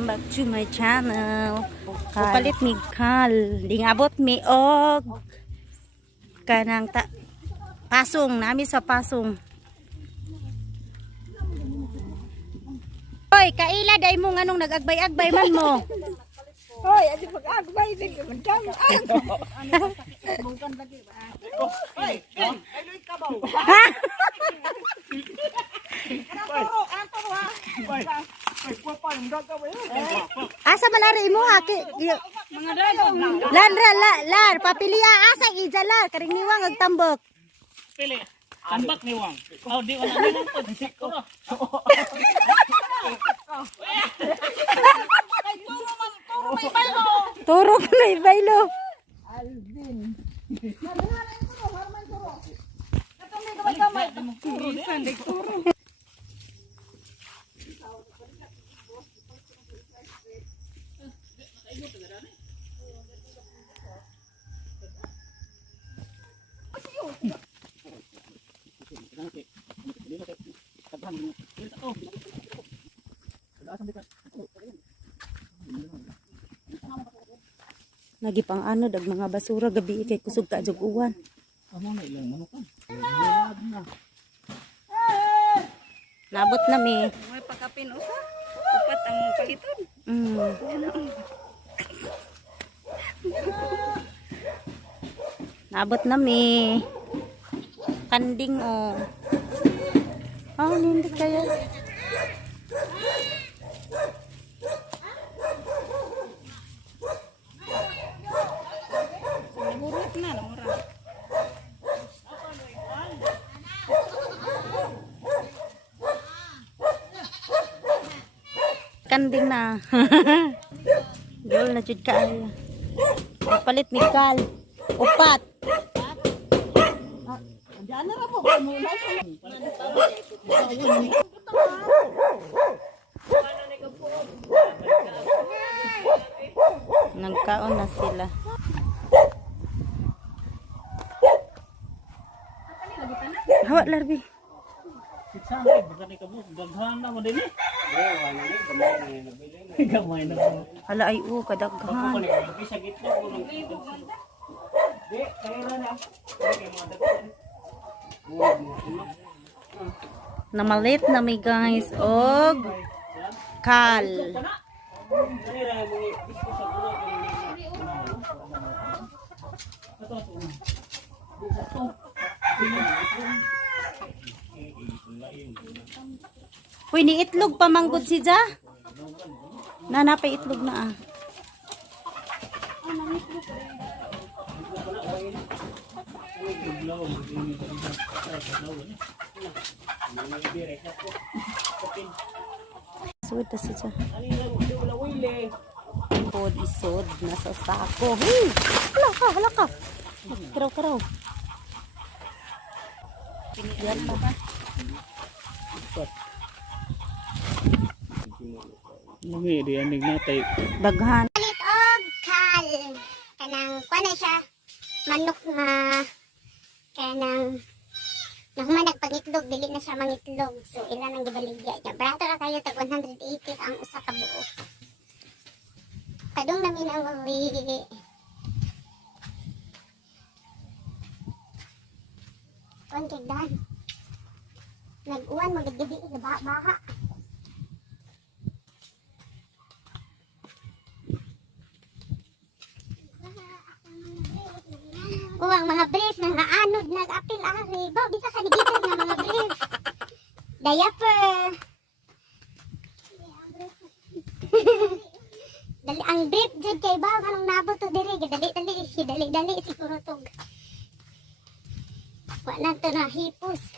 welcome back to my channel. Palit mi kal, dingabot mi og kanang pasong nami sa pasong. Hoy, kaila day mo nganong nagagbay-agbay man mo. Hoy, adi pag-agbay din man kamo. Hoy, ay luit ka ba? Asa man ari mo ha? Mga dagong Lan, papiliya asa ijala karing niwang agtambok. Pili. Tambak ni Wang. Oh, di wala ni po siguro. Turo ko na ibaylo. Alvin. Nagipang ano dag mga basura gabi kay kusog ka jug uwan. Amo na ilang manukan. Nabot na mi. May pagkapin usa. Upat ang paliton. Nabot na mi. Kanding oh. Oh, hindi kaya. Burot na mura. Kanding na. Gol na jud ka. Palit mi kal. Upat. Diyan na mo mo na sa. Nagkaon na sila. Hawa larbi. Sana ay bukan ikaw mo gaghan na mo din eh. Gamay na mo. Hala ay kadaghan. Kasi sa gitna ko lang. Di, kaya na. Namalit na mi guys og kal. Uy, ni itlog pa manggod si Ja. Nanapay itlog na ah. Sud ta si Ja. Pod isod nasa sako. Hala ka. Karaw. Yan pa. Lami di anig natay. Daghan. Palit og kal kanang kuana siya manok nga kanang nang nagpangitlog dili na siya mangitlog so ila nang gibaligya niya barato ra kayo tag 180 ang usa ka buok kadung namin ang wali kontigdan nag-uwan magagabi baha ang mga brief na naanod nag-apil ari ba bisa ka digital na mga brief diaper dali ang brief jud kay ba anong nabot to diri dali siguro tog wala to na hipos